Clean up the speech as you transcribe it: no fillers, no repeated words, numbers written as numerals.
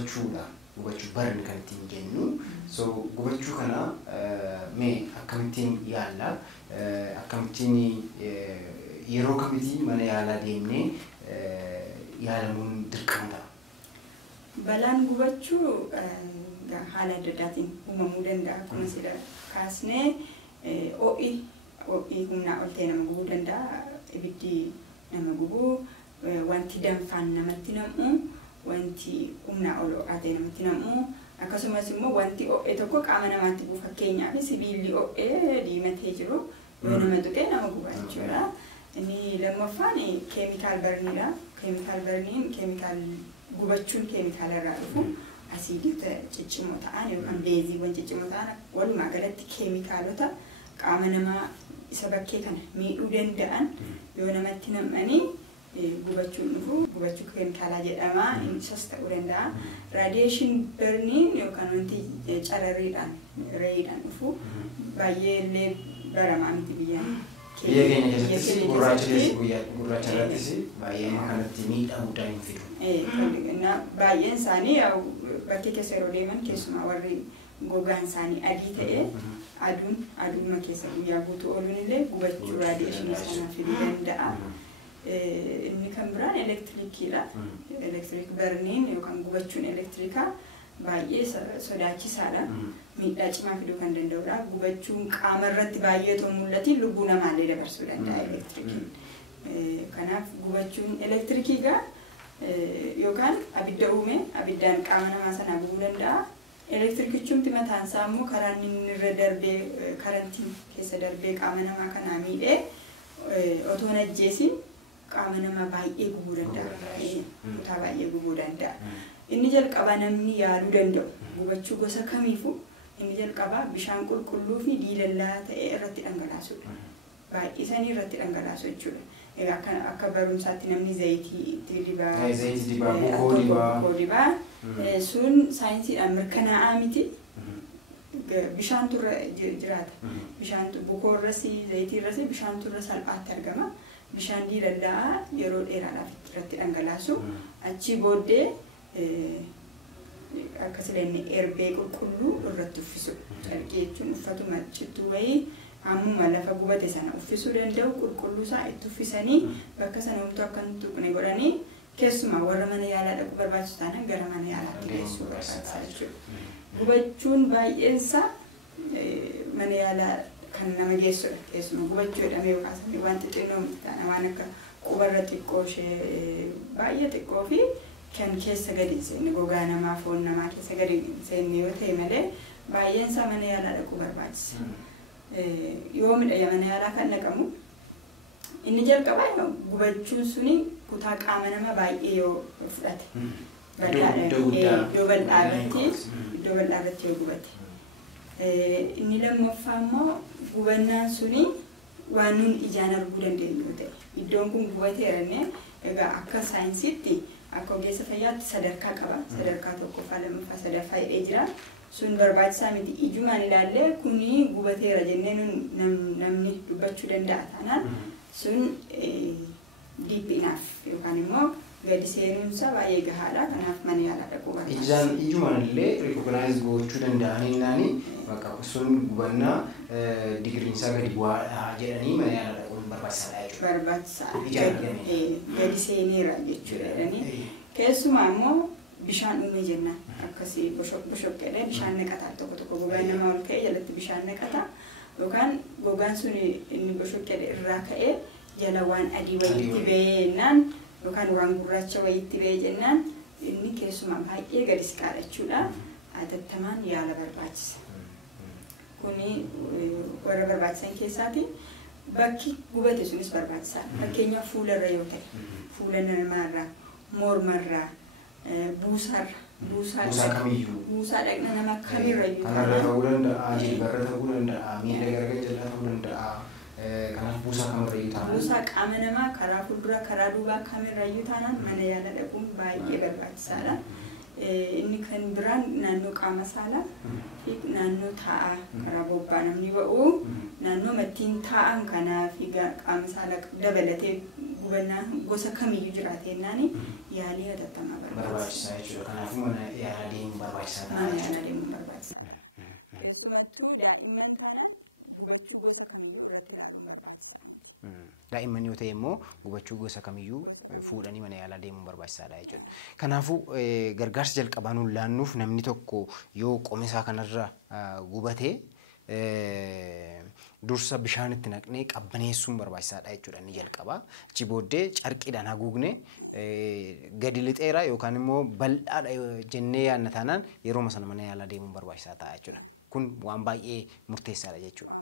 gubachuudha. Gubachuu barni kan ittiin jennu. So gubachuu kana mee akkamittiin yaalla? Akkamittiin yeroo kamitti mana yaalaa deemnee yaalamuun dirqama ta'a? Balaan gubachuu haala adda addaatiin uumamuu danda'a. Akkuma sida kaasnee ho'i humnaa ol ta'e nama gubuu danda'a. Ibiddi nama gubuu, wanti danfaan namatti nam'u, wanti humnaa ol ta'e namatti nam'u, akkasumas immoo wanti ho'e tokko qaama namaatti bu'u. Fakkeenyaaf sibiilli ho'ee diimatee jiru yoo nama tuqee nama guba jechuudha. Inni lammaffaan keemikaal barniidha. Keemikaal barniin gubachuun keemikaala irraa dhufu asiidota ciccimoo ta'an yookaan beeziiwwan ciccimoo ta'an walumaa galatti keemikaalota qaama namaa isa bakkee kana miidhuu danda'an yoo namatti nam'anii gubachuun dhufu gubachuu keemikaalaa jedhama. Innis ta'uu danda'a. Raadiyeeshin barniin yookaan wanti carariidhaan reeyiidhaan dhufu baay'ee illee baramaa miti biyyaan. Biyya keenya keessatti gurraacha irrattis baay'ee kanatti miidhaa guddaa hin fidu. Baay'een isaanii bakkee keessa yeroo deeman keessumaa warri gogaan isaanii adii ta'e aduuma keessa guyyaa guutuu ooluun illee gubachuu raadiyeeshinii sanaa fiduu danda'a. Inni kan biraan elektirikiidha. Elektiriik barniin yookaan gubachuun elektirikaa baay'ee sodaachisaadha. Miidhaa cimaa fiduu kan danda'udha. Gubachuun qaama irratti baay'ee otoo mul'atiin lubbuu namaallee dabarsuu danda'a elektirikiin. Kanaaf gubachuun elektirikiigaa yookaan abidda uume abiddaan qaama namaa sanaa gubuu danda'a. Elektirikichumti mataan isaa immoo karaa inni irra darbee karantiin keessa darbee qaama namaa kanaa miidhee otoo hin ajjeesiin qaama namaa baay'ee gubuu danda'a. Kutaa baay'ee gubuu danda'a. Inni jalqabaa namni yaaluu danda'u gubachuu gosa kamiifuu inni jalqabaa bishaan qulqulluu fi diilallaa ta'e irratti dhangalaasuudha. Baay'isanii irratti dhangalaasu jechuudha. Akka barumsaatti namni zayitii dibaa, bukoo dibaa sun saayinsiidhaan mirkanaa'aa miti. Bishaan turre jiraata. Bishaan bukoo irras zayitii irras bishaan turre salphaatti argama. Bishaan diilallaa yeroo dheeraadhaaf irratti dhangalaasu achii booddee akkasilee erbee qulqulluu irratti uffisu. Carqii jechuun uffatuma cittuu wayii ammuma lafa gubate sana uffisuu danda'u qulqulluu isaa itti uffisanii bakka sana homtuu akka hin tuqne godhanii keessumaa warra mana yaalaa dhaquu barbaachisu taanaan gara mana yaalaatti geessuu barbaachisaa jechuudha. Gubachuun baay'eensaa mana yaalaa kan nama geessudha. Keessumaa gubachuu jedhamee yookaas waan xixinnoo waan akka qubarra xiqqoo ishee baay'ee xiqqoo fi kan keessa gadi hin seenne gogaa namaa foon namaa keessa gadi hin seenne yoo ta'e malee baay'eensaa mana yaalaa dhaquu barbaachisa. Yoo midhaa mana yaalaa kan dhaqamu inni jalqabaa gubachuun suni kutaa qaama namaa baay'ee yoo fudhate iddoo bal'aa irratti yoo gubate. Inni lammaffaa immoo gubannaan suni waan nun ijaan arguu dandeenyu yoo ta'e iddoon kun gubateerannee egaa akka saayinsiitti akka ogeessa fayyaatti sadarkaa qaba. Sadarkaa tokkoffaa lammaffaa sadaffaa jedhee jira. Sun barbaachisaa miti. Ijumaan ilaallee kuni gubateera jennee namni dubbachuu danda'a taanaan sun dhiibbinaaf yookaan immoo gadi seenuunsa baay'ee gahaadha. Kanaaf mana yaalaa dhaquu barbaachisa. Ijumaan illee rikognaayiz gochuu danda'anii naani bakka sun gubannaa digiriinsaa gadi bu'aadha jedhanii mana yaalaa dhaquun barbaachisaadha jechuudha. Barbaachisaadha. Gadi seeneera jechuudha. Keessumaa immoo bishaan uumee jennaan akkasii boshoqqeedha. Bishaan naqataa tokko gogaan namaa ol ka'ee jalatti bishaan naqata yookaan gogaan sun inni boshoqqeedha irraa ka'ee jala waan adii wayiitti ba'ee jennaan yookaan waan gurraacha wayiitti ba'ee jennaan inni keessumaa baay'ee gadi siqaadha jechuudha. Atattamaan yaala barbaachisa. Kuni warra barbaachisan keessaati bakki gubate sunis barbaachisaa. Fakkeenyaaf fuularra yoo ta'e fuula namaarraa mormarraa buusaa kamiyyuu buusaa dhaqna nama kamirrayyuu kanarra ta'uu danda'a jilbarra ta'uu danda'a miila gargar jalaa ta'uu danda'a kanaaf buusaa kamirrayyuu taanaan buusaa qaama namaa karaa fuuldura karaa duubaa kamirrayyuu taanaan mana yaala dhaquun baay'ee barbaachisaadha. Inni kan biraan naannoo qaama saalaa fi naannoo taa'aa karaa bobbaa namni ba'u naannoo mattiin taa'an kanaa fi qaama saalaa dabalatee gubannaa gosa kamiyyuu jiraateennaani yaalii hatattamaa barbaachisaa jechuudha. Kanaafuu mana yaalaa deemuun barbaachisaa ta'a. Mana yaalaa deemuun barbaachisaa. Keessumattuu daa'imman taanaan gubachuu gosa kamiyyuu irratti ilaaluun barbaachisaadha. Daa'imman yoo ta'e immoo gubachuu gosa kamiyyuu fuudhanii mana yaalaa deemuun barbaachisaadha jechuudha. Kanaafuu gargaarsa jalqabaa nuun laannuuf namni tokko yoo qomisaa kanarra gubatee dursa bishaan itti naqnee qabbaneessuun barbaachisaadha jechuudha inni jalqabaa. Achi booddee carqiidhaan haguugnee gadi lixeera yookaan immoo bal'aadha jennee yaadna taanaan yeroo sana mana yaalaa deemuun barbaachisaa ta'a jechuudha. Kun waan baay'ee murteessaadha jechuudha.